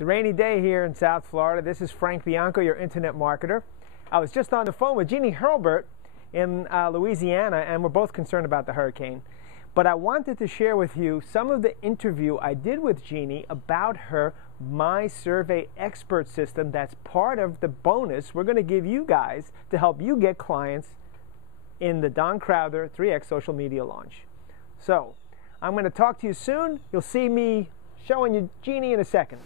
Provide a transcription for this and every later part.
It's a rainy day here in South Florida. This is Frank Bianco, your internet marketer. I was just on the phone with Jeannie Hurlburt in Louisiana, and we're both concerned about the hurricane. But I wanted to share with you some of the interview I did with Jeannie about her My Survey Expert system that's part of the bonus we're going to give you guys to help you get clients in the Don Crowther 3X social media launch. So I'm going to talk to you soon. You'll see me showing you Jeannie in a second.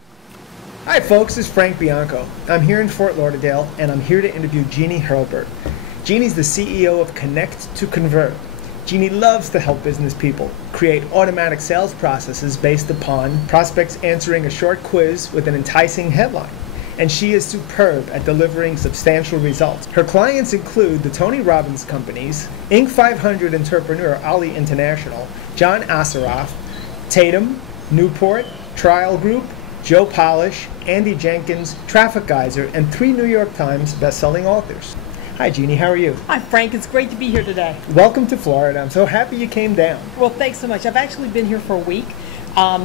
Hi folks, this is Frank Bianco. I'm here in Fort Lauderdale and I'm here to interview Jeannie Hurlburt. Jeannie's the CEO of Connect to Convert. Jeannie loves to help business people create automatic sales processes based upon prospects answering a short quiz with an enticing headline. And she is superb at delivering substantial results. Her clients include the Tony Robbins companies, Inc. 500 entrepreneur Ali International, John Assaraf, Tatum, Newport, Trial Group, Joe Polish, Andy Jenkins, Traffic Geyser, and 3 New York Times best-selling authors. Hi Jeannie, how are you? Hi Frank, it's great to be here today. Welcome to Florida. I'm so happy you came down. Well, thanks so much. I've actually been here for a week.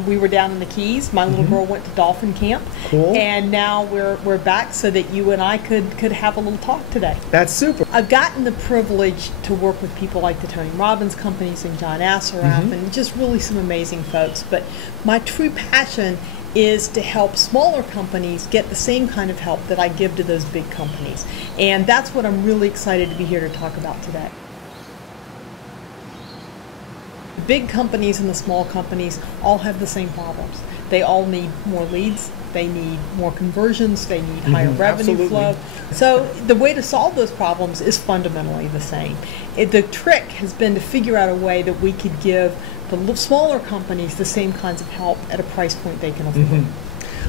We were down in the Keys. My little girl went to dolphin camp. Cool. And now we're back so that you and I could have a little talk today. That's super. I've gotten the privilege to work with people like the Tony Robbins companies and John Assaraf and just really some amazing folks. But my true passion is to help smaller companies get the same kind of help that I give to those big companies. And that's what I'm really excited to be here to talk about today. The big companies and the small companies all have the same problems. They all need more leads, they need more conversions, they need higher revenue flow. So the way to solve those problems is fundamentally the same. The trick has been to figure out a way that we could give the smaller companies the same kinds of help at a price point they can afford.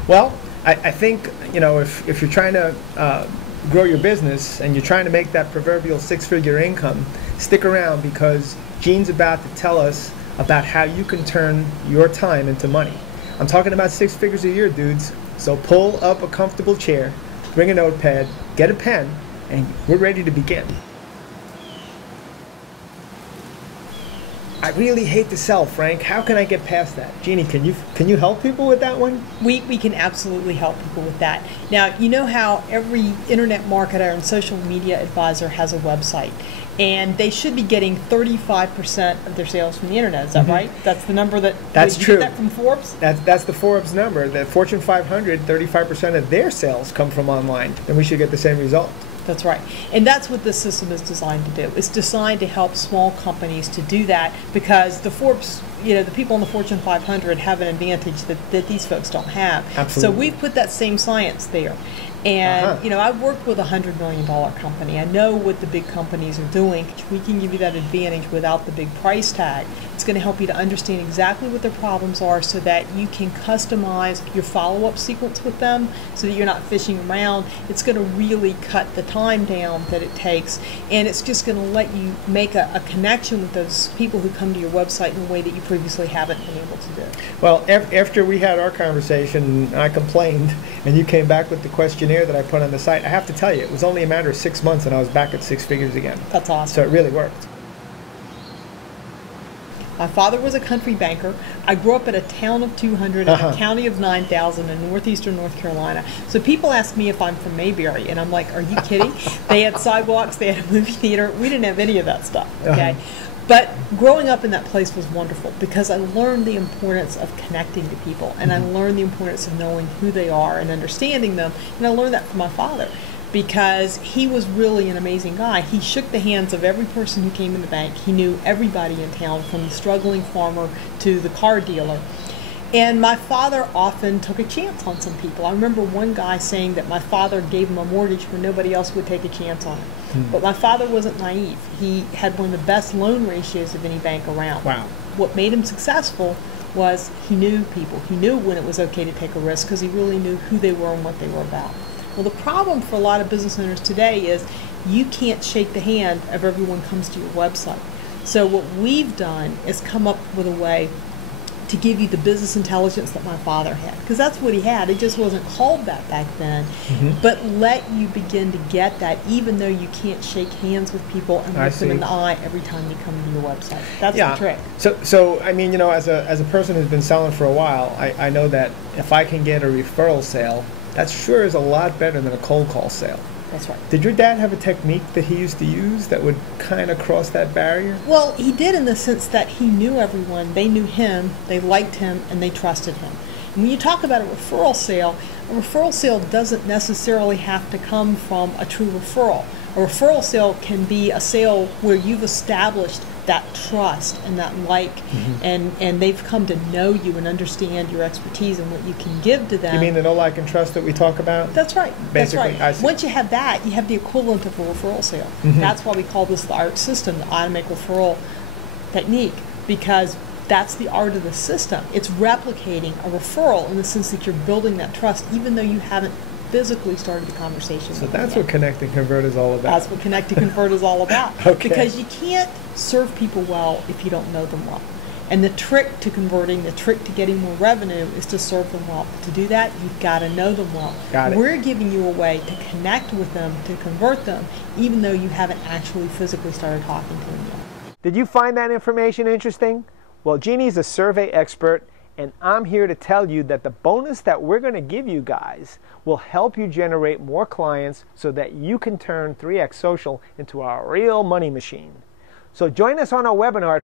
Well, I think, you know, if you're trying to grow your business and you're trying to make that proverbial 6-figure income, stick around because Jean's about to tell us about how you can turn your time into money. I'm talking about 6 figures a year, dudes. So pull up a comfortable chair, bring a notepad, get a pen, and we're ready to begin. I really hate to sell, Frank. How can I get past that? Jeannie, can you help people with that one? We can absolutely help people with that. Now, you know how every internet marketer and social media advisor has a website, and they should be getting 35% of their sales from the internet. Is that right? That's the number that... That's true. Get that from Forbes? That's the Forbes number. The Fortune 500, 35% of their sales come from online. Then we should get the same result. That's right. And that's what this system is designed to do. It's designed to help small companies to do that because the Forbes, you know, the people in the Fortune 500 have an advantage that these folks don't have. Absolutely. So we've put that same science there. And, you know, I've worked with a $100 million company. I know what the big companies are doing. We can give you that advantage without the big price tag. It's going to help you to understand exactly what their problems are so that you can customize your follow-up sequence with them so that you're not fishing around. It's going to really cut the time down that it takes, and it's just going to let you make a connection with those people who come to your website in a way that you previously haven't been able to do. Well, after we had our conversation, I complained, and you came back with the questionnaire that I put on the site. I have to tell you, it was only a matter of 6 months and I was back at 6 figures again. That's awesome. So it really worked. My father was a country banker. I grew up in a town of 200 and a county of 9,000 in northeastern North Carolina. So people ask me if I'm from Mayberry, and I'm like, are you kidding? They had sidewalks, they had a movie theater. We didn't have any of that stuff, okay? But growing up in that place was wonderful because I learned the importance of connecting to people, and I learned the importance of knowing who they are and understanding them, and I learned that from my father because he was really an amazing guy. He shook the hands of every person who came in the bank. He knew everybody in town, from the struggling farmer to the car dealer. And my father often took a chance on some people. I remember one guy saying that my father gave him a mortgage when nobody else would take a chance on it. But my father wasn't naive. He had one of the best loan ratios of any bank around. Wow. What made him successful was he knew people. He knew when it was okay to take a risk because he really knew who they were and what they were about. Well, the problem for a lot of business owners today is you can't shake the hand of everyone who comes to your website. So what we've done is come up with a way to give you the business intelligence that my father had, because that's what he had. It just wasn't called that back then, but let you begin to get that, even though you can't shake hands with people and look them in the eye every time you come to your website. That's the trick. So I mean, you know, as a person who's been selling for a while, I know that if I can get a referral sale, that sure is a lot better than a cold call sale. That's right. Did your dad have a technique that he used to use that would kind of cross that barrier? Well, he did, in the sense that he knew everyone, they knew him, they liked him, and they trusted him. And when you talk about a referral sale doesn't necessarily have to come from a true referral. A referral sale can be a sale where you've established that trust and that and they've come to know you and understand your expertise and what you can give to them. You mean the know, like, and trust that we talk about? That's right. Basically, that's right. Once you have that, you have the equivalent of a referral sale. That's why we call this the ART system, the automatic referral technique, because that's the art of the system. It's replicating a referral in the sense that you're building that trust, even though you haven't physically started the conversation. So that's what Connect and Convert is all about. That's what Connect and Convert is all about. Okay. Because you can't serve people well if you don't know them well. And the trick to converting, the trick to getting more revenue is to serve them well. To do that, you've got to know them well. Got it. We're giving you a way to connect with them, to convert them, even though you haven't actually physically started talking to them yet. Did you find that information interesting? Well, Jeannie's a survey expert, and I'm here to tell you that the bonus that we're going to give you guys will help you generate more clients so that you can turn 3X Social into a real money machine. So join us on our webinar